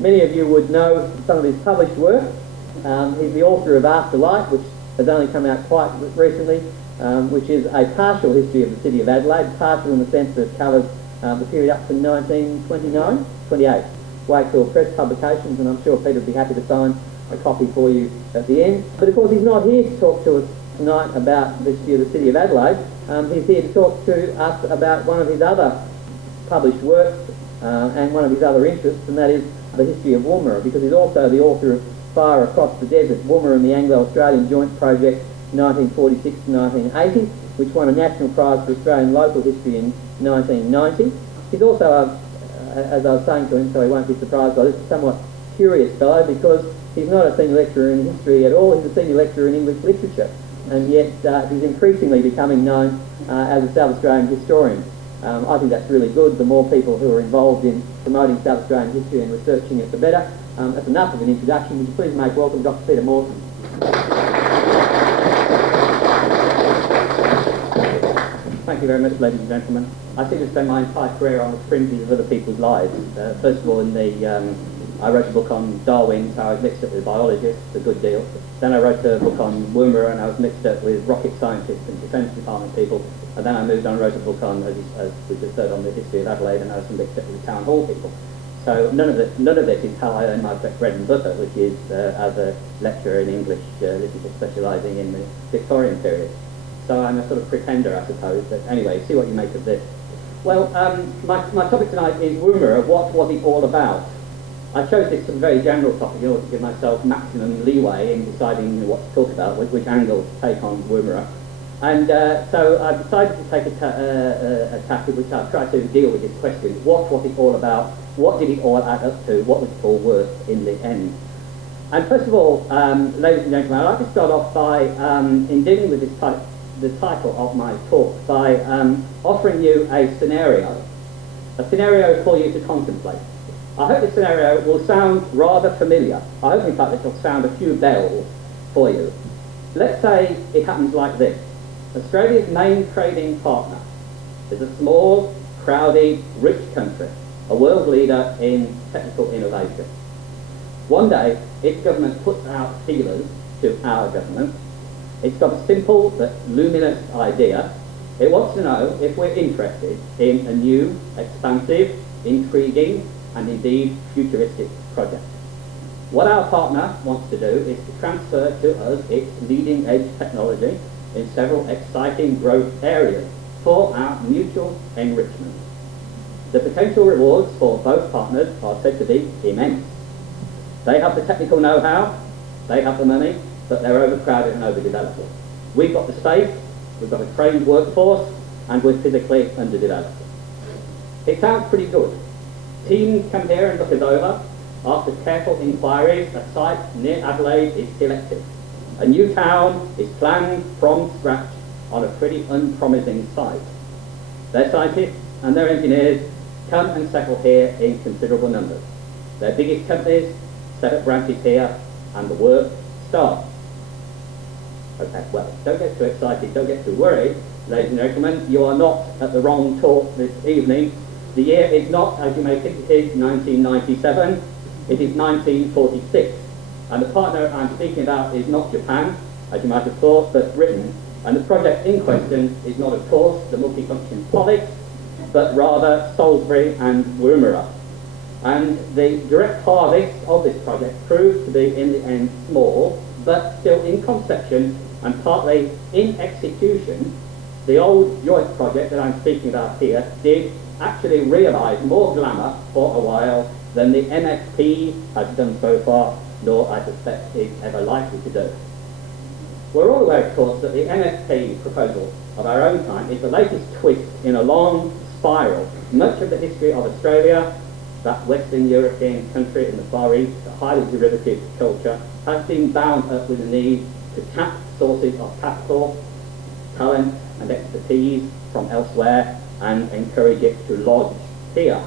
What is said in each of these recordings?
Many of you would know some of his published work. He's the author of Afterlight, which has only come out quite recently, which is a partial history of the city of Adelaide, partial in the sense that it covers the period up to 1929, 28. Wakefield Press Publications, and I'm sure Peter would be happy to sign a copy for you at the end. But of course he's not here to talk to us tonight about the history of the city of Adelaide. He's here to talk to us about one of his other published works and one of his other interests, and that is the history of Woomera, because he's also the author of Fire Across the Desert, Woomera and the Anglo-Australian Joint Project 1946 to 1980, which won a national prize for Australian local history in 1990. He's also, as I was saying to him, so he won't be surprised by this, a somewhat curious fellow, because he's not a senior lecturer in history at all. He's a senior lecturer in English literature, and yet he's increasingly becoming known as a South Australian historian. I think that's really good. The more people who are involved in promoting South Australian history and researching it, the better. That's enough of an introduction. Would you please make welcome Dr. Peter MORTON. Thank you very much, ladies and gentlemen. I seem to spend my entire career on the fringes of other people's lives. First of all, I wrote a book on Darwin, so I was mixed up with biologists, a good deal. Then I wrote a book on Woomera, and I was mixed up with rocket scientists and Defence Department people. And then I moved on and wrote a book on, as we just heard, on the history of Adelaide, and I was mixed up with the town hall people. So none of this is how I earn my bread and butter, which is as a lecturer in English literature specialising in the Victorian period. So I'm a sort of pretender, I suppose. But anyway, see what you make of this. Well, my topic tonight is Woomera. What was it all about? I chose this sort of very general topic in order to give myself maximum leeway in deciding what to talk about, which angle to take on Woomera. And so I've decided to take a tack in which I'll try to deal with this question. What was it all about? What did it all add up to? What was it all worth in the end? And first of all, ladies and gentlemen, I'd like to start off by, in dealing with this the title of my talk, by offering you a scenario for you to contemplate. I hope this scenario will sound rather familiar. I hope, in fact, it will sound a few bells for you. Let's say it happens like this. Australia's main trading partner is a small, crowded, rich country, a world leader in technical innovation. One day, its government puts out feelers to our government. It's got a simple but luminous idea. It wants to know if we're interested in a new, expansive, intriguing, and indeed futuristic project. What our partner wants to do is to transfer to us its leading edge technology in several exciting growth areas for our mutual enrichment. The potential rewards for both partners are said to be immense. They have the technical know-how, they have the money, but they're overcrowded and overdeveloped. We've got the space, we've got a trained workforce, and we're physically underdeveloped. It sounds pretty good. Teams come here and look us over. After careful inquiries, a site near Adelaide is selected. A new town is planned from scratch on a pretty unpromising site. Their scientists and their engineers come and settle here in considerable numbers. Their biggest companies set up branches here, and the work starts. Okay, well, don't get too excited, don't get too worried. Ladies and gentlemen, you are not at the wrong talk this evening. The year is not, as you may think it is, 1997, it is 1946. And the partner I'm speaking about is not Japan, as you might have thought, but Britain. And the project in question is not, of course, the multifunction Pollock, but rather Salisbury and Woomera. And the direct harvest of this project proved to be, in the end, small, but still in conception and partly in execution. The old joint project that I'm speaking about here did actually realise more glamour for a while than the MFP has done so far, nor I suspect is ever likely to do. We're all aware, of course, that the MFP proposal of our own time is the latest twist in a long spiral. Much of the history of Australia, that Western European country in the Far East, a highly derivative culture, has been bound up with the need to tap sources of capital, talent and expertise from elsewhere and encourage it to lodge here.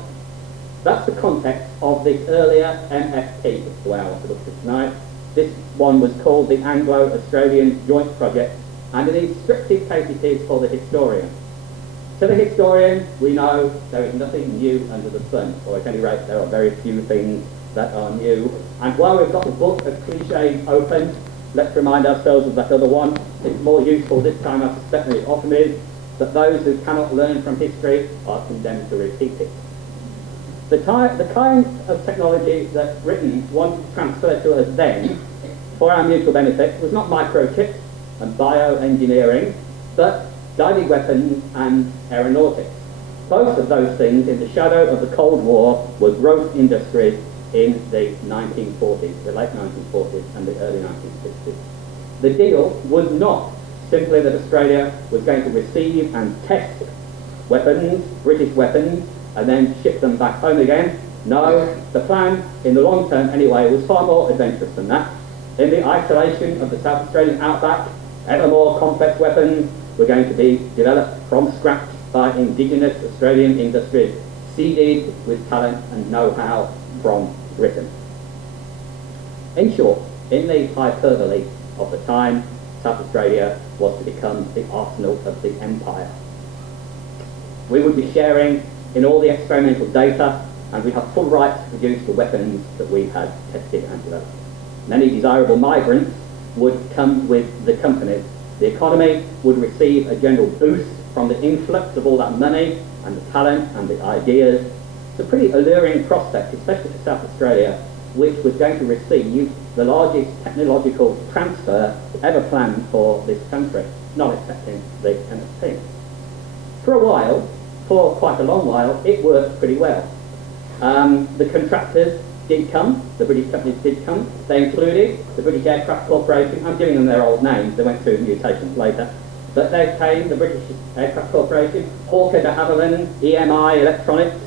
That's the context of this earlier MFP, that's the way I want to look at it tonight. This one was called the Anglo-Australian Joint Project, and an instructive case it is for the historian. To the historian, we know there is nothing new under the sun, or at any rate there are very few things that are new. And while we've got the book of cliches open, let's remind ourselves of that other one. It's more useful this time, I suspect, than it often is, that those who cannot learn from history are condemned to repeat it. The kind of technology that Britain wanted to transfer to us then, for our mutual benefit, was not microchips and bioengineering, but guided weapons and aeronautics. Both of those things, in the shadow of the Cold War, were growth industries in the 1940s, the late 1940s and the early 1960s. The deal was not simply that Australia was going to receive and test weapons, British weapons, and then ship them back home again. No, the plan, in the long term anyway, was far more adventurous than that. In the isolation of the South Australian outback, ever more complex weapons were going to be developed from scratch by indigenous Australian industries, seeded with talent and know-how from Britain. In short, in the hyperbole of the time, South Australia was to become the arsenal of the empire. We would be sharing in all the experimental data, and we have full rights to produce the weapons that we had tested and developed. Many desirable migrants would come with the companies. The economy would receive a general boost from the influx of all that money and the talent and the ideas. It's a pretty alluring prospect, especially for South Australia, which was going to receive the largest technological transfer ever planned for this country, not accepting the MSP. For a while, for quite a long while, it worked pretty well. The contractors did come, the British companies did come. They included the British Aircraft Corporation. I'm giving them their old names, they went through mutations later. But they came, the British Aircraft Corporation, Hawker de Havilland, EMI Electronics,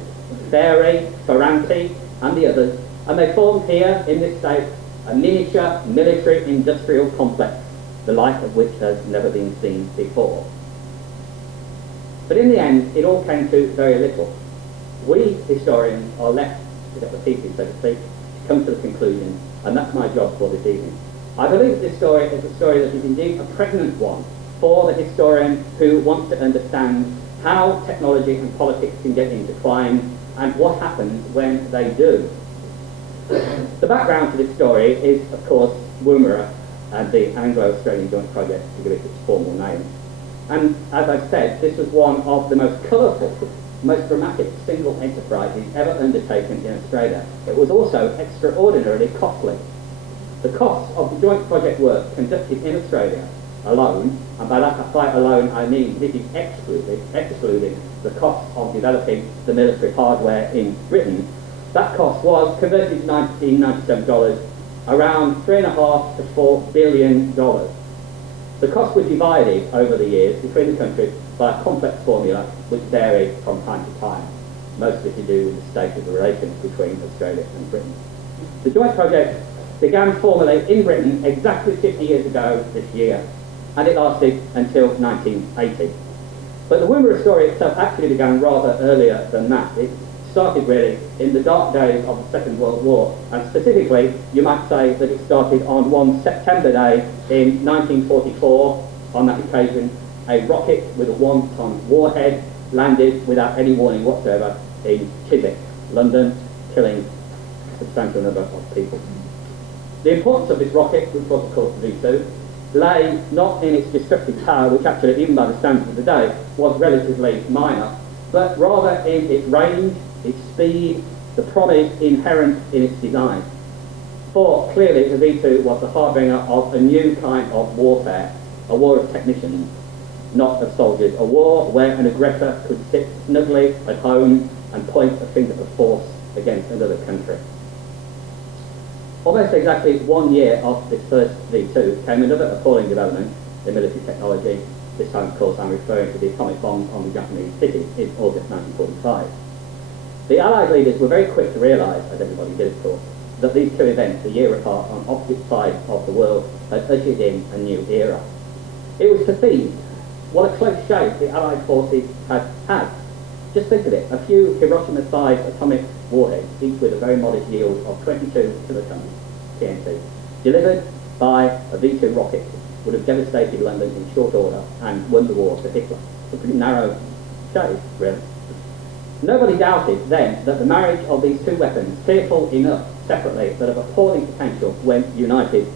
Fairey, Ferranti, and the others. And they formed here, in this state, a miniature military industrial complex, the like of which has never been seen before. But in the end, it all came to very little. We historians are left to get the pieces, so to speak, to come to the conclusion, and that's my job for this evening. I believe this story is a story that is indeed a pregnant one for the historian who wants to understand how technology and politics can get intertwined and what happens when they do. The background to this story is, of course, Woomera and the Anglo-Australian Joint Project, to give it its formal name. And as I've said, this was one of the most colourful, most dramatic single enterprises ever undertaken in Australia. It was also extraordinarily costly. The costs of the joint project work conducted in Australia alone, and by that by alone I mean this is excluding the cost of developing the military hardware in Britain. That cost was, converted to 1997 dollars, around $3.5 to $4 billion. The costs were divided over the years between the countries by a complex formula which varied from time to time, mostly to do with the state of the relations between Australia and Britain. The joint project began formally in Britain exactly 50 years ago this year, and it lasted until 1980. But the Woomera story itself actually began rather earlier than that. It started really in the dark days of the Second World War, and specifically you might say that it started on one September day in 1944. On that occasion, a rocket with a 1-ton warhead landed without any warning whatsoever in Chiswick, London, killing a substantial number of people. The importance of this rocket, which was of course the V2, lay not in its destructive power, which actually, even by the standards of the day, was relatively minor, but rather in its range, its speed, the promise inherent in its design. For clearly the V2 was the harbinger of a new kind of warfare, a war of technicians, not of soldiers, a war where an aggressor could sit snugly at home and point a finger of force against another country. Almost exactly 1 year after this first V2 came another appalling development in military technology. This time, of course, I'm referring to the atomic bomb on the Japanese city in August 1945. The Allied leaders were very quick to realise, as everybody did of course, that these two events, a year apart on opposite sides of the world, had ushered in a new era. It was perceived what a close shave the Allied forces had had. Just think of it, a few Hiroshima-sized atomic warheads, each with a very modest yield of 22 kilotons TNT, delivered by a V2 rocket, would have devastated London in short order and won the war for Hitler. It's a pretty narrow shave, really. Nobody doubted then that the marriage of these two weapons, fearful enough separately but of appalling potential when united,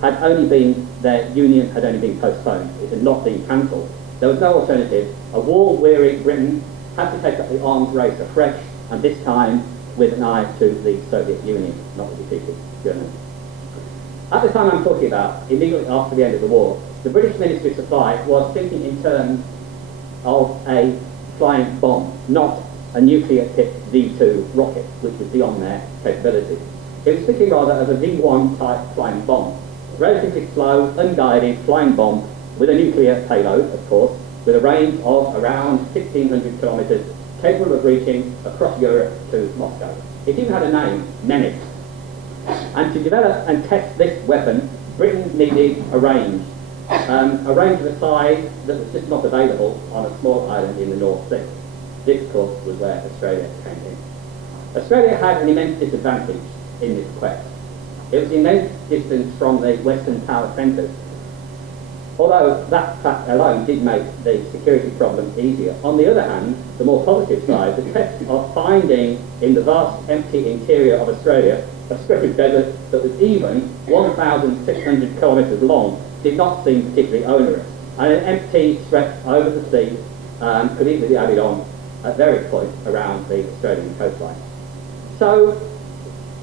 their union had only been postponed. It had not been cancelled. There was no alternative. A war-weary Britain had to take up the arms race afresh, and this time with an eye to the Soviet Union, not the defeated Germany. At the time I'm talking about, immediately after the end of the war, the British Ministry of Supply was thinking in terms of a flying bomb, not a nuclear-tipped V2 rocket, which was beyond their capabilities. It was thinking rather of a V1 type flying bomb, relatively slow, unguided flying bomb with a nuclear payload, of course, with a range of around 1,600 kilometres, capable of reaching across Europe to Moscow. It even had a name, Menace. And to develop and test this weapon, Britain needed a range of a size that was just not available on a small island in the North Sea. This, of course, was where Australia came in. Australia had an immense disadvantage in this quest. It was the immense distance from the Western power centres. Although that fact alone did make the security problem easier. On the other hand, the more positive side, the test of finding in the vast empty interior of Australia a strip of desert that was even 1,600 kilometres long did not seem particularly onerous. And an empty stretch over the sea could easily be added on at various points around the Australian coastline. So,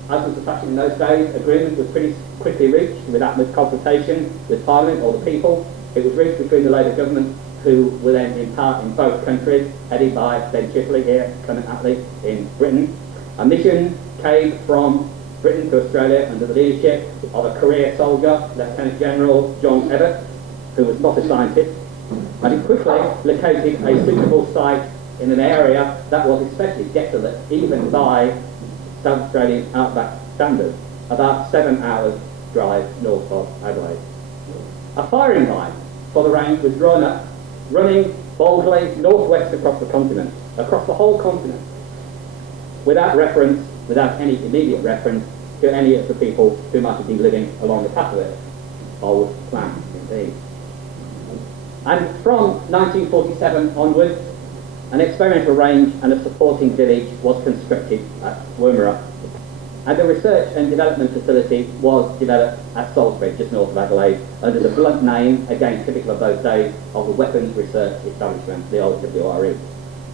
as was the fashion in those days, agreement was pretty quickly reached without much consultation with Parliament or the people. It was reached between the Labour government, who were then in power in both countries, headed by Ben Chifley here, Clement Attlee in Britain. A mission came from Britain to Australia under the leadership of a career soldier, Lieutenant General John Evatt, who was not a scientist, and he quickly located a suitable site in an area that was especially desolate, even by South Australian outback standards, about 7 hours drive north of Adelaide. A firing line for the range was drawn up, running boldly northwest across the continent, across the whole continent, without any immediate reference to any of the people who might have been living along the path of it. Bold plan, indeed. And from 1947 onwards, an experimental range and a supporting village was constructed at Woomera, and the research and development facility was developed at Salisbury, just north of Adelaide, under the blunt name, again typical of those days, of the Weapons Research Establishment, the old WRE.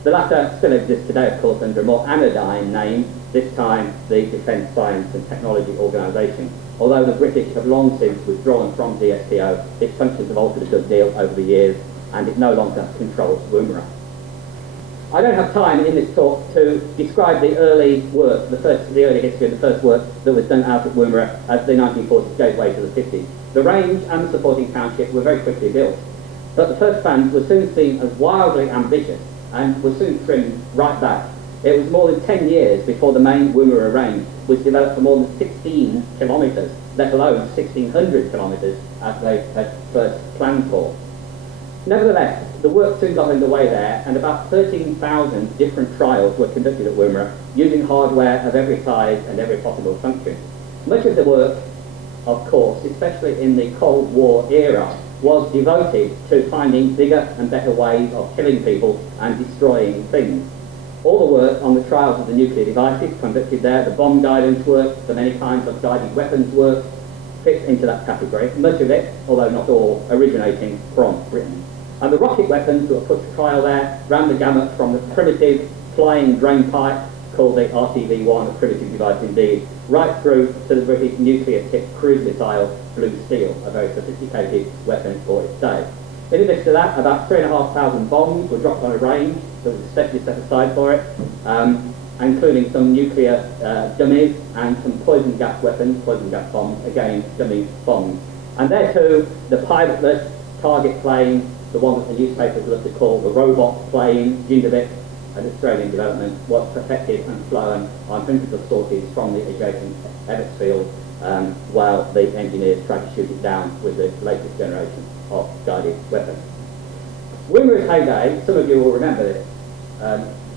The latter still exists today, of course, under a more anodyne name, this time the Defence Science and Technology Organisation. Although the British have long since withdrawn from DSTO, its functions have altered a good deal over the years, and it no longer controls Woomera. I don't have time in this talk to describe the early work, the early history of the first work that was done out at Woomera as the 1940s gave way to the 50s. The range and the supporting township were very quickly built, but the first plans were soon seen as wildly ambitious and were soon trimmed right back. It was more than 10 years before the main Woomera range was developed for more than 16 kilometres, let alone 1,600 kilometres as they had first planned for. Nevertheless, the work soon got underway there, and about 13,000 different trials were conducted at Woomera, using hardware of every size and every possible function. Much of the work, of course, especially in the Cold War era, was devoted to finding bigger and better ways of killing people and destroying things. All the work on the trials of the nuclear devices conducted there, the bomb guidance work, the many kinds of guided weapons work, fits into that category, much of it, although not all, originating from Britain. And the rocket weapons that were put to trial there ran the gamut from the primitive flying drain pipe, called the RTV-1, a primitive device indeed, right through to the British nuclear-tipped cruise missile Blue Steel, a very sophisticated weapon for its day. In addition to that, about 3,500 bombs were dropped on a range that was especially set aside for it, including some nuclear dummies and some poison gas weapons, poison gas bombs, again, dummy bombs. And there too, the pilotless target plane, the one that the newspapers love to call the robot plane, Jindovic, an Australian development, was perfected and flown on hundreds of sorties from the adjacent Evatt field, while the engineers tried to shoot it down with the latest generation of guided weapons. Woomera's heyday, some of you will remember this,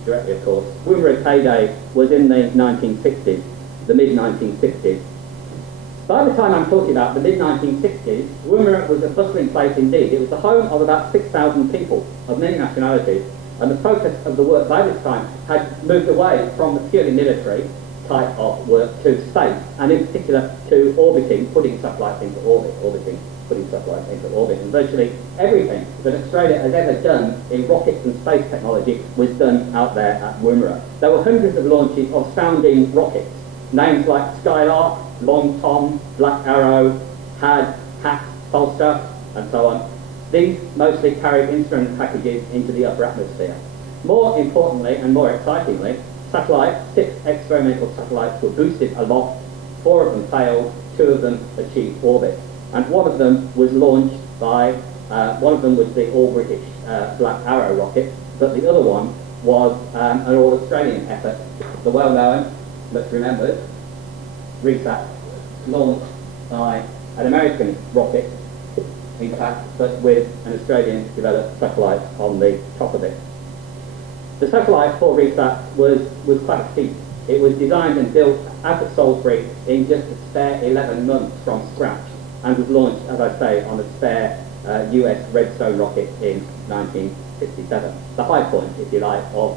directly of course, Woomera's heyday was in the 1960s, the mid-1960s. By the time I'm talking about the mid-1960s, Woomera was a bustling place indeed. It was the home of about 6,000 people of many nationalities, And the focus of the work by this time had moved away from the purely military type of work to space, and in particular to orbiting, putting satellites into orbit, and virtually everything that Australia has ever done in rockets and space technology was done out there at Woomera. There were hundreds of launches of sounding rockets, names like Skylark, Long Tom, Black Arrow, Had, Hat, Falstaff, and so on. These mostly carried instrument packages into the upper atmosphere. More importantly and more excitingly, satellites, 6 experimental satellites were boosted aloft, 4 of them failed, 2 of them achieved orbit. And one of them was launched by, one of them was the all-British Black Arrow rocket, but the other one was an all-Australian effort. The well-known, much remembered, RESAT, launched by an American rocket, in fact, but with an Australian-developed satellite on the top of it. The satellite for RESAT was quite a feat. It was designed and built out at Salisbury in just a spare 11 months from scratch, and was launched, as I say, on a spare US Redstone rocket in 1967. The high point, if you like, of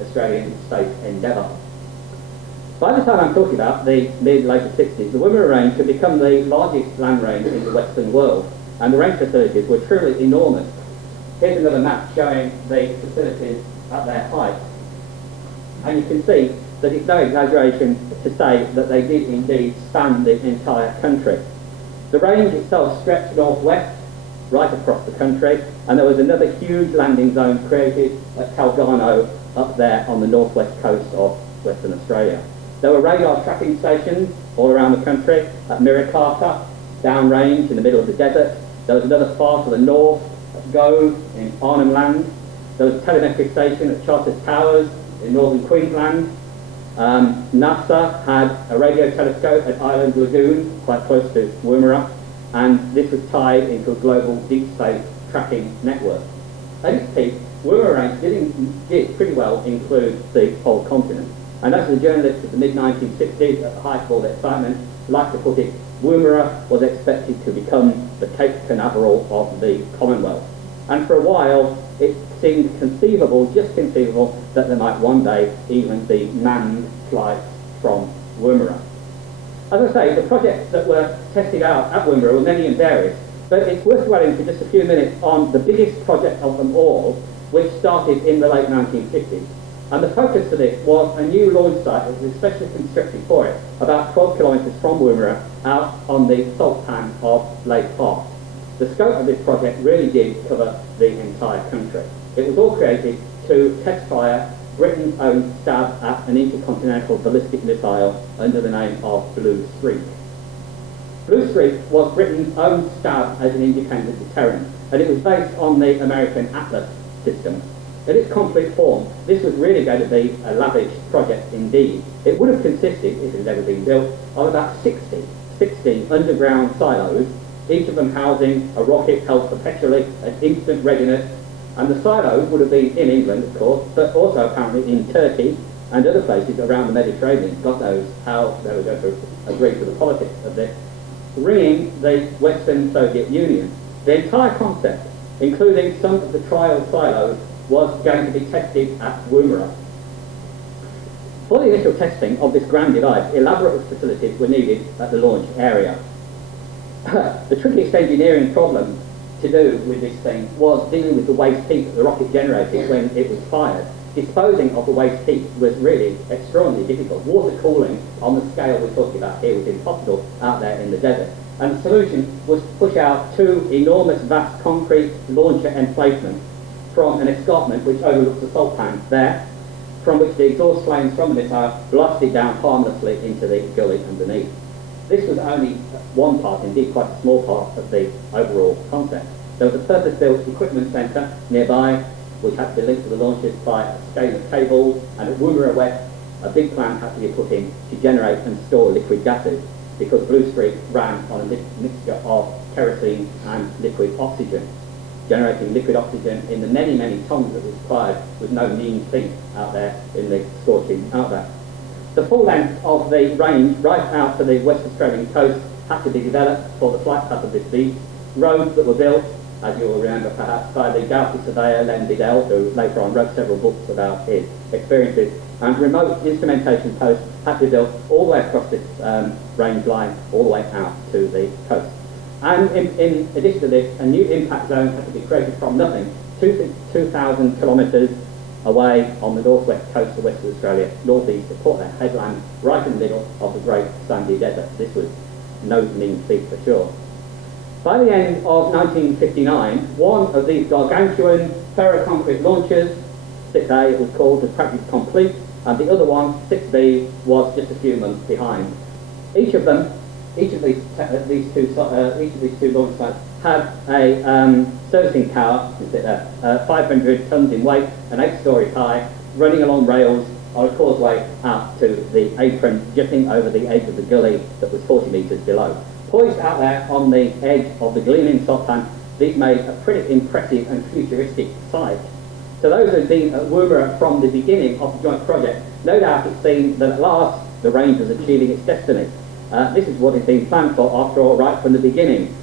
Australian space endeavour. By the time I'm talking about, the mid-later 60s, the Woomera Range had become the largest land range in the Western world, and the range facilities were truly enormous. Here's another map showing the facilities at their height, and you can see that it's no exaggeration to say that they did indeed span the entire country. The range itself stretched northwest, right across the country, and there was another huge landing zone created at Talgarno up there on the northwest coast of Western Australia. There were radar tracking stations all around the country, at Mirricata, downrange in the middle of the desert. There was another far to the north, at Gove in Arnhem Land. There was a telemetry station at Charters Towers in northern Queensland. NASA had a radio telescope at Island Lagoon, quite close to Woomera, and this was tied into a global deep space tracking network. At its peak, Woomera Range did pretty well include the whole continent. And as the journalists of the mid-1960s, at the height of all the excitement, like to put it, Woomera was expected to become the Cape Canaveral of the Commonwealth. And for a while, it seemed conceivable, just conceivable, that there might one day even be manned flights from Woomera. As I say, the projects that were tested out at Woomera were many and varied, but it's worth dwelling for just a few minutes on the biggest project of them all, which started in the late 1950s. And the focus for this was a new launch site that was especially constructed for it, about 12 kilometres from Woomera, out on the salt pan of Lake Park. The scope of this project really did cover the entire country. It was all created to test fire Britain's own stab at an intercontinental ballistic missile under the name of Blue Streak. Blue Streak was Britain's own stab as an independent deterrent, and it was based on the American Atlas system. In its complete form, this was really going to be a lavish project indeed. It would have consisted, if it had ever been built, of about 60 underground silos, each of them housing a rocket held perpetually at instant readiness, and the silos would have been in England, of course, but also apparently in Turkey and other places around the Mediterranean. God knows how they were going to agree to the politics of this, ringing the Western Soviet Union. The entire concept, including some of the trial silos, was going to be tested at Woomera. For the initial testing of this grand device, elaborate facilities were needed at the launch area. The trickiest engineering problem to do with this thing was dealing with the waste heat that the rocket generated when it was fired. Disposing of the waste heat was really extraordinarily difficult. Water cooling on the scale we're talking about here was impossible out there in the desert. And the solution was to push out 2 enormous vast concrete launcher emplacements from an escarpment which overlooks the salt pan there, from which the exhaust flames from the missile blasted down harmlessly into the gully underneath. This was only one part, indeed quite a small part, of the overall concept. There was a purpose-built equipment centre nearby, which had to be linked to the launches by a skein of cables, and at Woomera West, a big plant had to be put in to generate and store liquid gases, because Blue Streak ran on a mixture of kerosene and liquid oxygen. Generating liquid oxygen in the many, many tons that was required was no mean feat out there in the scorching outback. The full length of the range right out to the West Australian coast had to be developed for the flight path of this beast. Roads that were built, as you will remember perhaps, by the Gaussian surveyor Len Biddell, who later on wrote several books about his experiences. And remote instrumentation posts had to be built all the way across this range line, all the way out to the coast. And in addition to this, a new impact zone had to be created from nothing, 2,000 kilometres away on the northwest coast of Western Australia, northeast of Portland Headland, right in the middle of the Great Sandy Desert. This was no mean feat for sure. By the end of 1959, one of these gargantuan ferroconcrete launchers, 6A it was called, was practically complete, and the other one, 6B, was just a few months behind. Each of these two launch sites had a servicing tower, 500 tons in weight, and 8 stories high, running along rails on a causeway out to the apron, jutting over the edge of the gully that was 40 metres below. Poised out there on the edge of the gleaming salt pan, these made a pretty impressive and futuristic sight. So those who have been at Woomera from the beginning of the joint project, no doubt it seemed that at last the range was achieving its destiny. This is what had been planned for, after all, right from the beginning.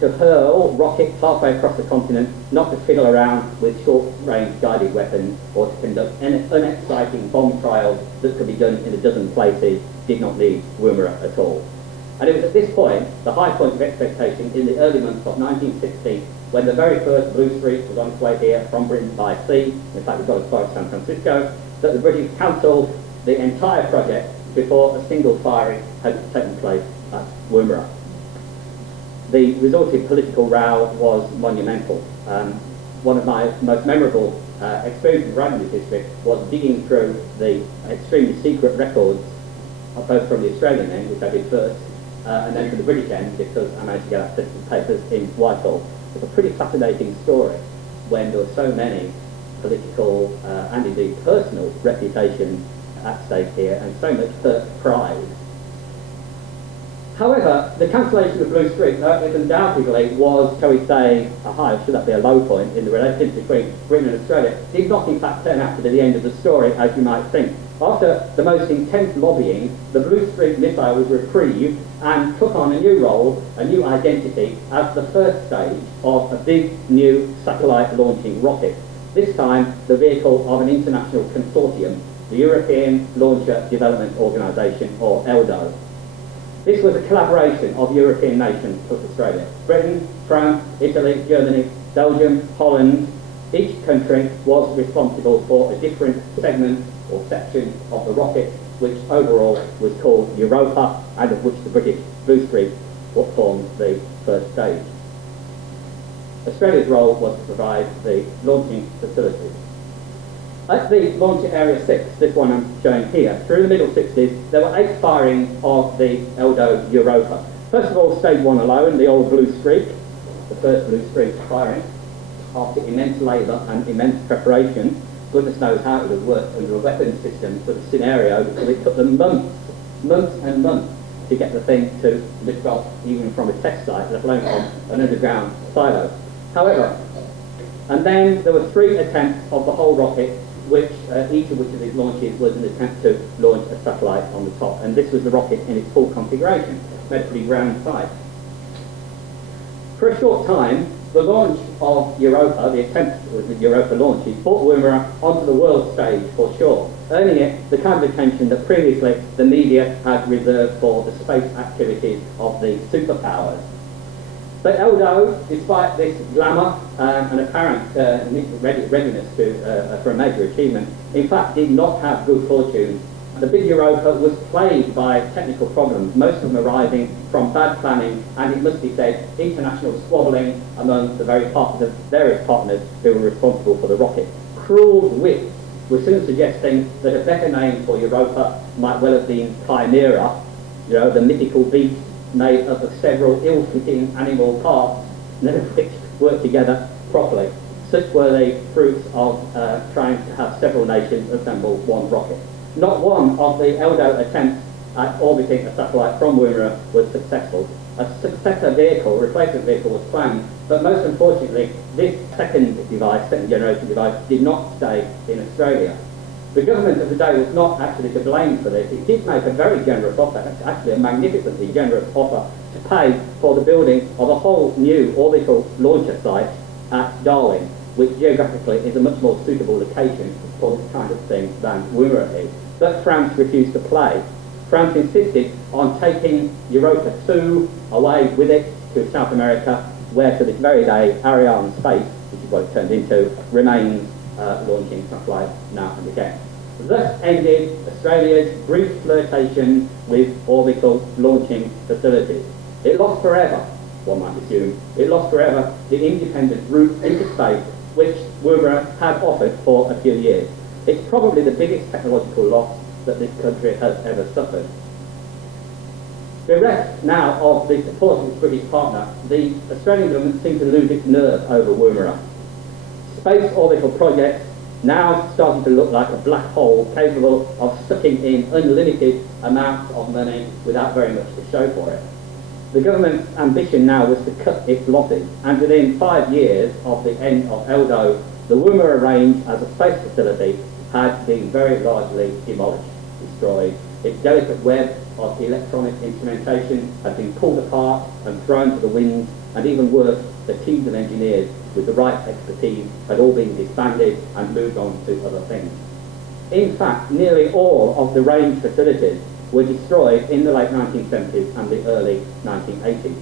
To hurl rockets halfway across the continent, not to fiddle around with short-range guided weapons, or to conduct unexciting bomb trials that could be done in a dozen places, did not need Woomera at all. And it was at this point, the high point of expectation, in the early months of 1960, when the very first Blue Streak was on its way here from Britain by sea, in fact it got as far as San Francisco, that the British cancelled the entire project before a single firing had taken place at Woomera. The resulting political row was monumental. One of my most memorable experiences writing this history was digging through the extremely secret records, both from the Australian end, which I did first, and then from the British end, because I managed to get access to the papers in Whitehall. It's a pretty fascinating story when there were so many political and indeed personal reputations at stake here, and so much hurt pride. However, the cancellation of Blue Streak, it undoubtedly was, shall we say, a high, or should that be a low point in the relations between Britain and Australia, did not in fact turn out to be the end of the story, as you might think. After the most intense lobbying, the Blue Streak missile was reprieved and took on a new role, a new identity, as the first stage of a big new satellite launching rocket. This time, the vehicle of an international consortium, the European Launcher Development Organisation, or ELDO. This was a collaboration of European nations plus Australia. Britain, France, Italy, Germany, Belgium, Holland. Each country was responsible for a different segment or section of the rocket, which overall was called Europa, and of which the British Blue Streak formed the first stage. Australia's role was to provide the launching facilities. At the launch area 6, this one I'm showing here, through the middle 60s, there were 8 firings of the Eldo Europa. First of all, stage 1 alone, the old Blue Streak, the first Blue Streak firing, after immense labour and immense preparation. Goodness knows how it would have worked under a weapons system sort of scenario, because it took them months and months to get the thing to lift off, even from a test site, let alone from an underground silo. However, and then there were 3 attempts of the whole rocket, which each of which of these launches was an attempt to launch a satellite on the top, and this was the rocket in its full configuration, made a pretty round sight. For a short time, the launch of Europa, the attempt with the Europa launches, brought Woomera onto the world stage for sure, earning it the kind of attention that previously the media had reserved for the space activities of the superpowers. But Eldo, despite this glamour and apparent readiness for a major achievement, in fact did not have good fortune. The big Europa was plagued by technical problems, most of them arising from bad planning, and it must be said, international squabbling among the various partners who were responsible for the rocket. Cruel wits were soon suggesting that a better name for Europa might well have been Chimera, the mythical beast made up of several ill-fitting animal parts, none of which worked together properly. Such were the fruits of trying to have several nations assemble one rocket. Not one of the Eldo attempts at orbiting a satellite from Woomera was successful. A successor vehicle, replacement vehicle, was planned, but most unfortunately, this second generation device, did not stay in Australia. The government of the day was not actually to blame for this. It did make a very generous offer, actually a magnificently generous offer, to pay for the building of a whole new orbital launcher site at Darwin, which geographically is a much more suitable location for this kind of thing than Woomera is. But France refused to play. France insisted on taking Europa 2 away with it to South America, where to this very day Ariane Space, which is what it turned into, remains launching satellites now and again. Thus ended Australia's brief flirtation with orbital launching facilities. It lost forever, one might assume, it lost forever the independent route into space which Woomera had offered for a few years. It's probably the biggest technological loss that this country has ever suffered. Bereft now of the support of its British partner, the Australian government seemed to lose its nerve over Woomera. Space orbital projects now starting to look like a black hole capable of sucking in unlimited amounts of money without very much to show for it. The government's ambition now was to cut its losses, and within 5 years of the end of Eldo, the Woomera Range as a space facility had been very largely demolished, destroyed. Its delicate web of electronic instrumentation had been pulled apart and thrown to the winds, and even worse, the teams of engineers with the right expertise had all been disbanded and moved on to other things. In fact, nearly all of the range facilities were destroyed in the late 1970s and the early 1980s.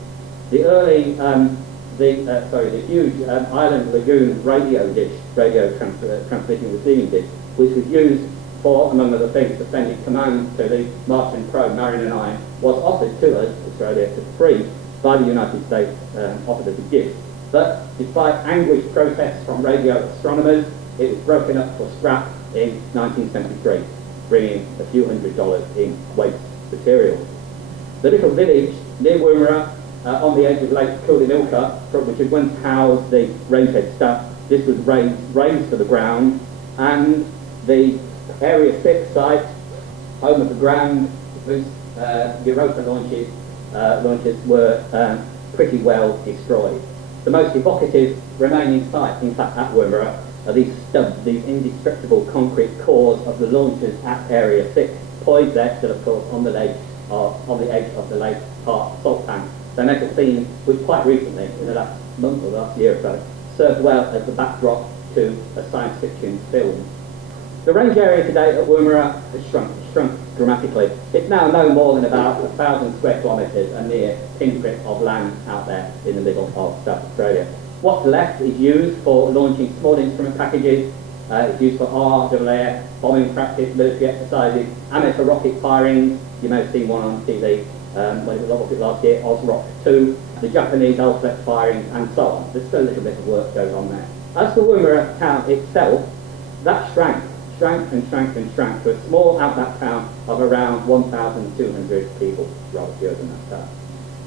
The huge Island Lagoon radio dish, transmitting receiving dish, which was used for, among other things, to send command to the Martian probe Mariner 9, was offered to us, Australia, for free by the United States, offered as a gift. But despite anguished protests from radio astronomers, it was broken up for scrap in 1973, bringing a few $100s in waste materials. The little village near Woomera, on the edge of Lake Koolyanoulka, which had once housed the Rangehead staff, this was razed to the ground, and the Area 6 site, home of the ground, whose Europa launches were pretty well destroyed. The most evocative remaining site, in fact, at Woomera, are these stubs, these indestructible concrete cores of the launchers at Area 6, poised there, still of course on the edge of the Lake Park salt tank. They make a scene which quite recently, in the last month or last year or so, served well as the backdrop to a science fiction film. The range area today at Woomera has shrunk dramatically. It's now no more than about 1,000 square kilometres, a mere pinprick of land out there in the middle of South Australia. What's left is used for launching small instrument packages. It's used for RAAF, bombing practice, military exercises, amateur rocket firings. You may have seen one on TV when it was last year, OSROC 2, the Japanese LFLEX firings, and so on. There's still a little bit of work going on there. As for Woomera town itself, that shrank to a small outback town of around 1,200 people, rather fewer than that town.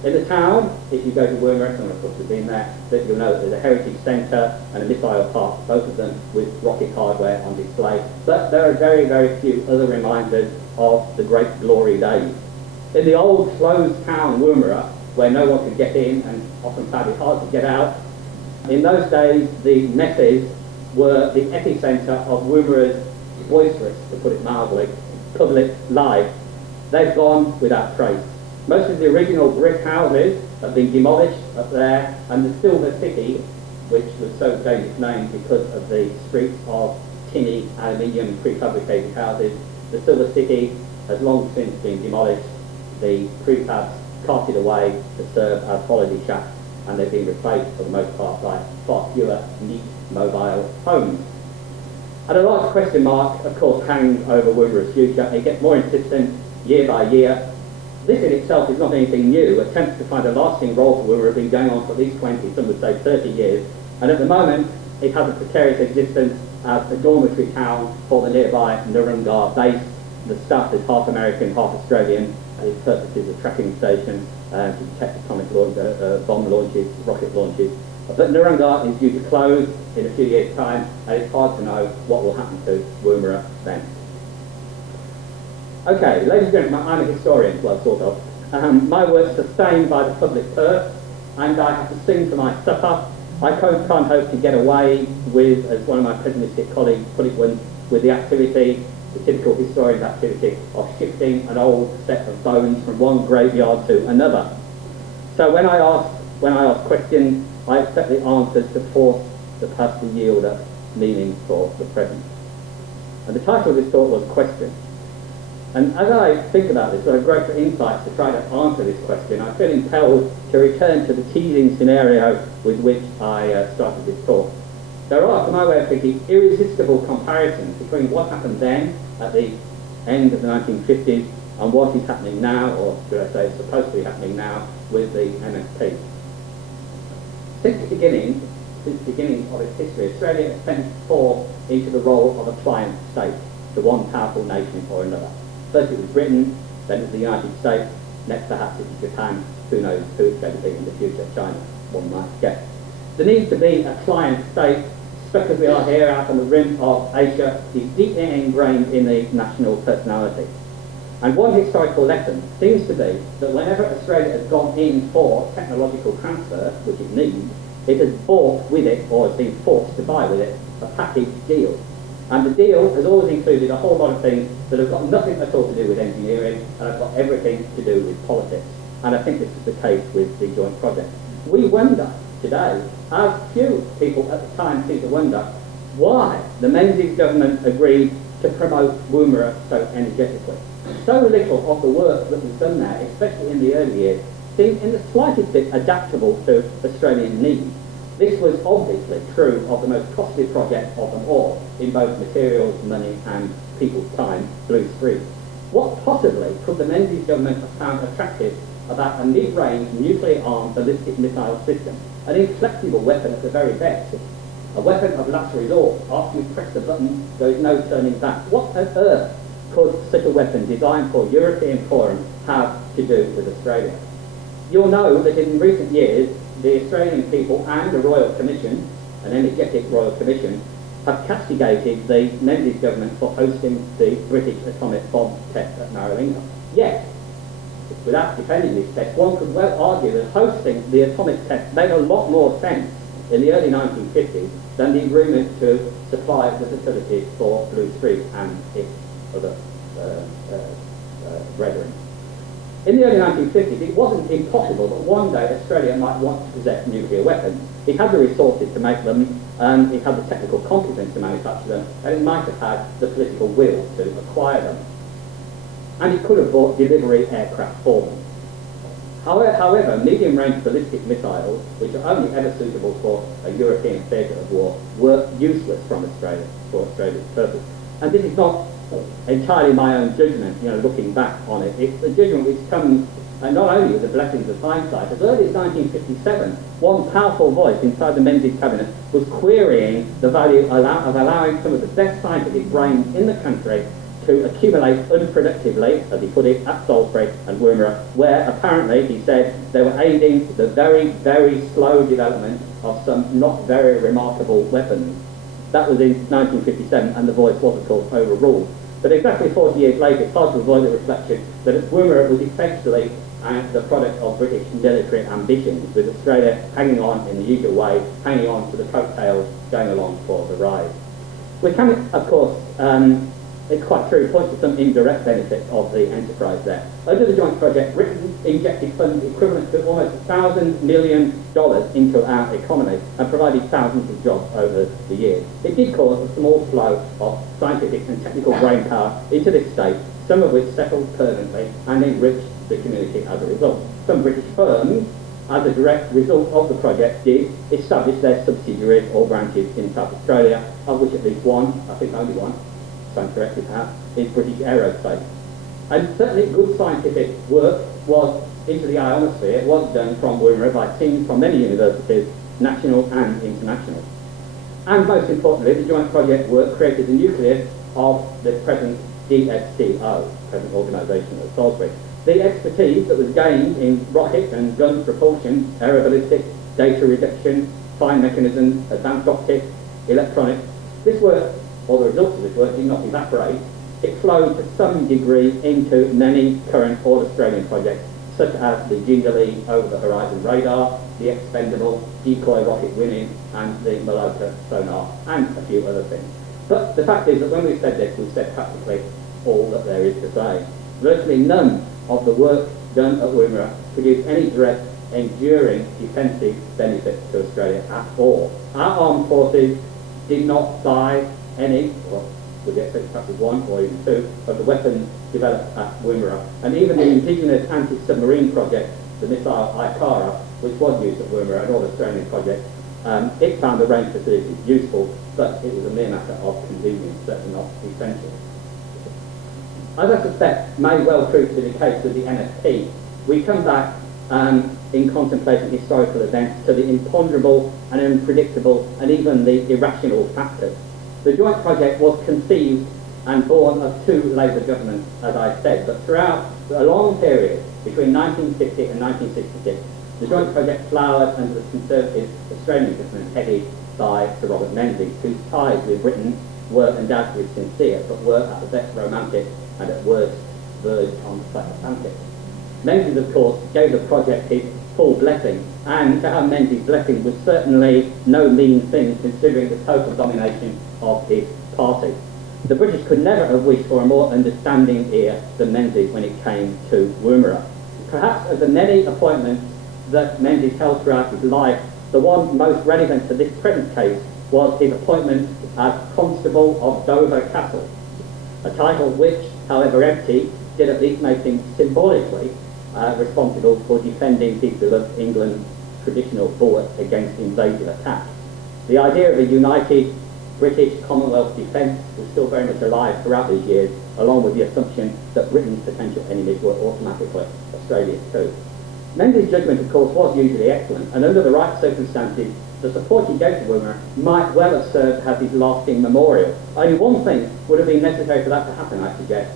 In the town, if you go to Woomera, some of us have been there, that you'll know that there's a heritage centre and a missile park, both of them with rocket hardware on display. But there are very, very few other reminders of the great glory days. In the old closed town Woomera, where no one could get in and often found it hard to get out, in those days the messes were the epicentre of Woomera's boisterous, to put it mildly, public life. They've gone without trace. Most of the original brick houses have been demolished up there, and the Silver City, which was so gained its name because of the streets of tinny aluminium prefabricated houses, the Silver City has long since been demolished, the prefabs carted away to serve as holiday shacks, and they've been replaced for the most part by far fewer neat mobile homes. And a large question mark, of course, hangs over Woomera's future. It gets more insistent year by year. This in itself is not anything new. Attempts to find a lasting role for Woomera have been going on for at least 20, some would say 30 years. And at the moment, it has a precarious existence as a dormitory town for the nearby Narungar base. The staff is half American, half Australian. Its purpose is a tracking station to detect atomic bomb launches, rocket launches. But Narungar is due to close in a few years' time, and it's hard to know what will happen to Woomera then. Okay, ladies and gentlemen, I'm a historian, well, sort of. My work's sustained by the public purse, and I have to sing for my supper. I can't hope to get away with, as one of my pessimistic colleagues put it once, with the activity, the typical historian's activity, of shifting an old set of bones from one graveyard to another. So when I ask questions, I expect the answers to force that has to yield us meaning for the present. And the title of this talk was Question. And as I think about this, I have great insights to try to answer this question. I feel impelled to return to the teasing scenario with which I started this talk. There are, to my way of thinking, irresistible comparisons between what happened then, at the end of the 1950s, and what is happening now, or should I say is supposed to be happening now, with the MSP. Since the beginning of its history, Australia has tended to fall into the role of a client state to one powerful nation or another. First it was Britain, then it was the United States, next perhaps it was Japan, who knows who it's going to be in the future, China, one might guess. The need to be a client state, especially as we are here out on the rim of Asia, is deeply ingrained in the national personality. And one historical lesson seems to be that whenever Australia has gone in for technological transfer, which it needs, it has bought with it, or has been forced to buy with it, a package deal. And the deal has always included a whole lot of things that have got nothing at all to do with engineering and have got everything to do with politics. And I think this is the case with the joint project. We wonder today, as few people at the time seem to wonder, why the Menzies government agreed to promote Woomera so energetically. So little of the work that was done there, especially in the early years, seemed in the slightest bit adaptable to Australian needs. This was obviously true of the most costly project of them all, in both materials, money and people's time, Blue Street. What possibly could the Menzies government have found attractive about a mid-range nuclear-armed ballistic missile system, an inflexible weapon at the very best, a weapon of last resort? After you press the button, there is no turning back. What on earth could such a weapon designed for European forum have to do with Australia? You'll know that in recent years, the Australian people and the Royal Commission, an energetic Royal Commission, have castigated the Menzies government for hosting the British atomic bomb test at Maralinga. Yet, without defending this test, one could well argue that hosting the atomic test made a lot more sense in the early 1950s than the agreement to supply the facilities for Blue Street and its other brethren. In the early 1950s, it wasn't impossible that one day Australia might want to possess nuclear weapons. It had the resources to make them, it had the technical competence to manufacture them, and it might have had the political will to acquire them. And it could have bought delivery aircraft for them. However, medium-range ballistic missiles, which are only ever suitable for a European theatre of war, were useless from Australia, for Australia's purpose. And this is not entirely my own judgment, looking back on it. It's a judgment which comes not only with the blessings of hindsight. As early as 1957, one powerful voice inside the Menzies cabinet was querying the value of allowing some of the best scientific brains in the country to accumulate unproductively, as he put it, at Salisbury and Woomera, where apparently, he said, they were aiding the very, very slow development of some not very remarkable weapons. That was in 1957, and the voice was, of course, overruled. But exactly 40 years later, it's hard to avoid the reflection that Woomera was essentially the product of British military ambitions, with Australia hanging on in the usual way, hanging on to the coattails, going along for the ride. We can, of course, it's quite true, point to some indirect benefits of the enterprise there. Under the joint project, Britain injected funds equivalent to almost $1,000 million into our economy and provided thousands of jobs over the years. It did cause a small flow of scientific and technical brain power into this state, some of which settled permanently and enriched the community as a result. Some British firms, as a direct result of the project, did establish their subsidiaries or branches in South Australia, of which at least one, I think only one, some correctly perhaps, is British Aerospace. And certainly good scientific work was into the ionosphere. It was done from Woomera by teams from many universities, national and international. And most importantly, the joint project work created the nucleus of the present DSTO, present organisation at Salisbury. The expertise that was gained in rocket and gun propulsion, aeroballistics, data reduction, fine mechanisms, advanced optics, electronics, this work, or the results of this work, did not evaporate. It flowed to some degree into many current all-Australian projects, such as the Gingerlee over-the-horizon radar, the expendable decoy rocket winning, and the Malota sonar, and a few other things. But the fact is that when we've said this, we've said practically all that there is to say. Virtually none of the work done at Woomera produced any direct enduring defensive benefit to Australia at all. Our armed forces did not buy any, or with the exception perhaps of one or even two, of the weapons developed at Woomera. And even the indigenous anti-submarine project, the missile ICARA, which was used at Woomera, an all-Australian project, it found the range facilities useful, but it was a mere matter of convenience, certainly not essential. As I suspect may well prove to be the case with the NFP, we come back in contemplating historical events to the imponderable and unpredictable and even the irrational factors. The joint project was conceived and born of two Labour governments, as I said, but throughout a long period between 1950 and 1966, the joint project flowered under the Conservative Australian government headed by Sir Robert Menzies, whose ties with Britain were undoubtedly sincere, but were at the best romantic and at worst verged on the psychopathic. Menzies, of course, gave the project his full blessing, and to have Menzies' blessing was certainly no mean thing considering the total domination of his party. The British could never have wished for a more understanding ear than Menzies when it came to Woomera. Perhaps of the many appointments that Menzies held throughout his life, the one most relevant to this present case was his appointment as Constable of Dover Castle, a title which, however empty, did at least make him symbolically responsible for defending his beloved England's traditional bulwark against invasive attack. The idea of a united British Commonwealth defence was still very much alive throughout these years, along with the assumption that Britain's potential enemies were automatically Australia's too. Menzies' judgment, of course, was usually excellent, and under the right circumstances, the support he gave to Woomera might well have served as his lasting memorial. Only one thing would have been necessary for that to happen, I suggest: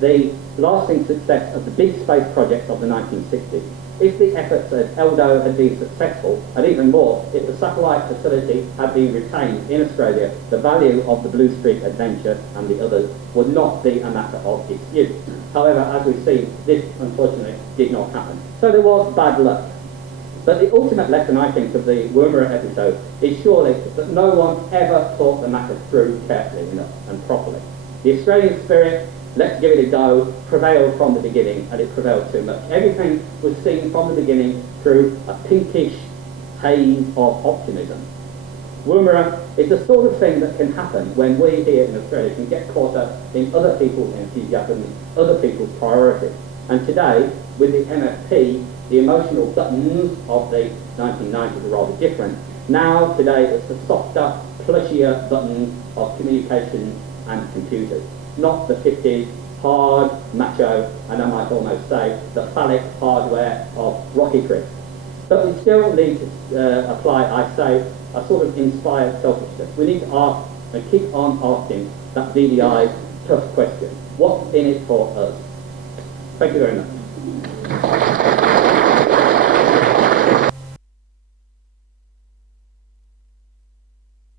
the lasting success of the big space projects of the 1960s. If the efforts at Eldo had been successful, and even more, if the satellite facility had been retained in Australia, the value of the Blue Streak adventure and the others would not be a matter of dispute. However, as we've seen, this unfortunately did not happen. So there was bad luck. But the ultimate lesson, I think, of the Woomera episode is surely that no one ever thought the matter through carefully enough and properly. The Australian spirit, let's give it a go, prevailed from the beginning, and it prevailed too much. Everything was seen from the beginning through a pinkish haze of optimism. Woomera is the sort of thing that can happen when we here in Australia can get caught up in other people's enthusiasm, other people's priorities. And today, with the MFP, the emotional buttons of the 1990s are rather different. Now, today, it's the softer, plushier buttons of communications and computers, not the 50s hard, macho, and I might almost say the phallic hardware of rocketry. But we still need to apply, I say, a sort of inspired selfishness. We need to ask and keep on asking that DDI tough question: what's in it for us? Thank you very much.